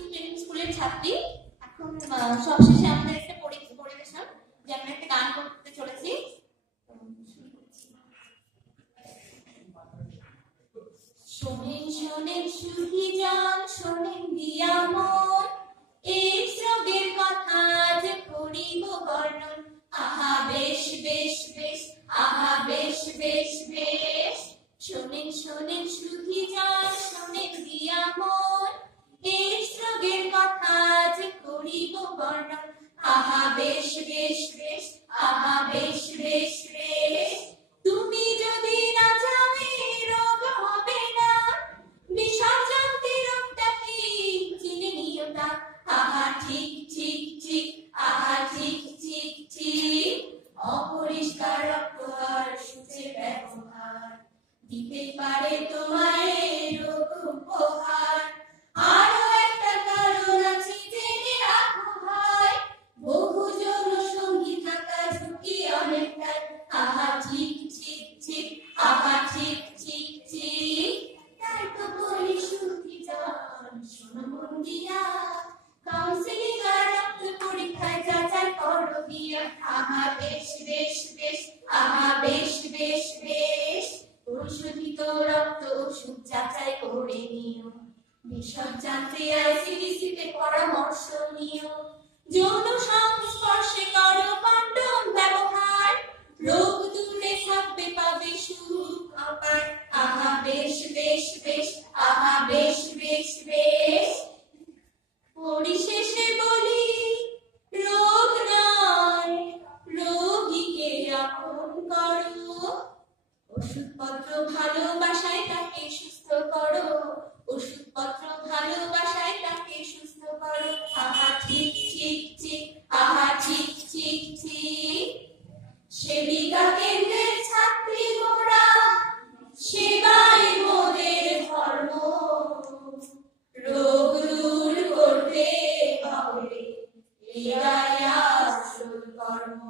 Nursing training স্কুলের ছাত্রী। এখন সবশেষে আমাদের একটা পরিবেশন যে আমরা একটা গান করতে চলেছি। শোনেন শোনেন সুখীজন, শোনেন দিয়া মন, এই শ্রোগের কথা যে করিব বর্ণন। আহা বেশ বেশ বেশ, আহা বেশ বেশ বেশ। শোনেন শোনেন সুখীজন, শোনেন দিয়া মন, এই শ্রোগের কথা যে করিব বর্ণন। আহা বেশ বেশ বেশ, আহা বেশ বেশ বেশ। তুমি যদি না যাও এই রোগ হবে না, বিষাক্রান্তি রোগটা কি চিনে নিও তা। আহা ঠিক ঠিক ঠিক, আহা ঠিক ঠিক ঠিক। অপরিষ্কার রক্ত আর সূচে ব্যবহার দিতে পারে তোমায় রোগ উপহার। আরো একটা কারণ আছে জেনে রাখো ভাই, বহু যৌন সঙ্গী থাকা ঝুঁকি অনেকটাই। আহা ঠিক ঠিক ঠিক, আহা ঠিক ঠিক ঠিক। তাই তো বলি সুখীজন, শোনো মন দিয়া, কাউন্সিলিং আর রক্ত পরীক্ষায় যাচাই করো গিয়া। আহা বেশ বেশ বেশ, আহা বেশ বেশ বেশ। পরিশোধিত রক্ত ওষুধ যাচাই করে নিও, বিশদ জানতে আইসিডিসিতে পরামর্শ নিও। যৌন সংস্পর্শে করো কন্ডম ব্যবহার, রোগ দূরে থাকবে পাবে সুখ অপার। আহা বেশ বেশ বেশ, আহা বেশ বেশ বেশ। পরিশেষে বলি রোগ নয়, রোগীকে আপন করো। ওষুধপত্র ভালোবাসায় তাকে সুস্থ করো, ওষুধপত্র ভালোবাসায় তাকে সুস্থ করো। আহা ঠিক ঠিক ঠিক, আহা ঠিক ঠিক ঠিক। সেবিকা কেন্দ্রের ছাত্রী মোরা, সেবাই মোদের ধর্ম। রোগ দূর করতে হবে এটাই আসল কর্ম।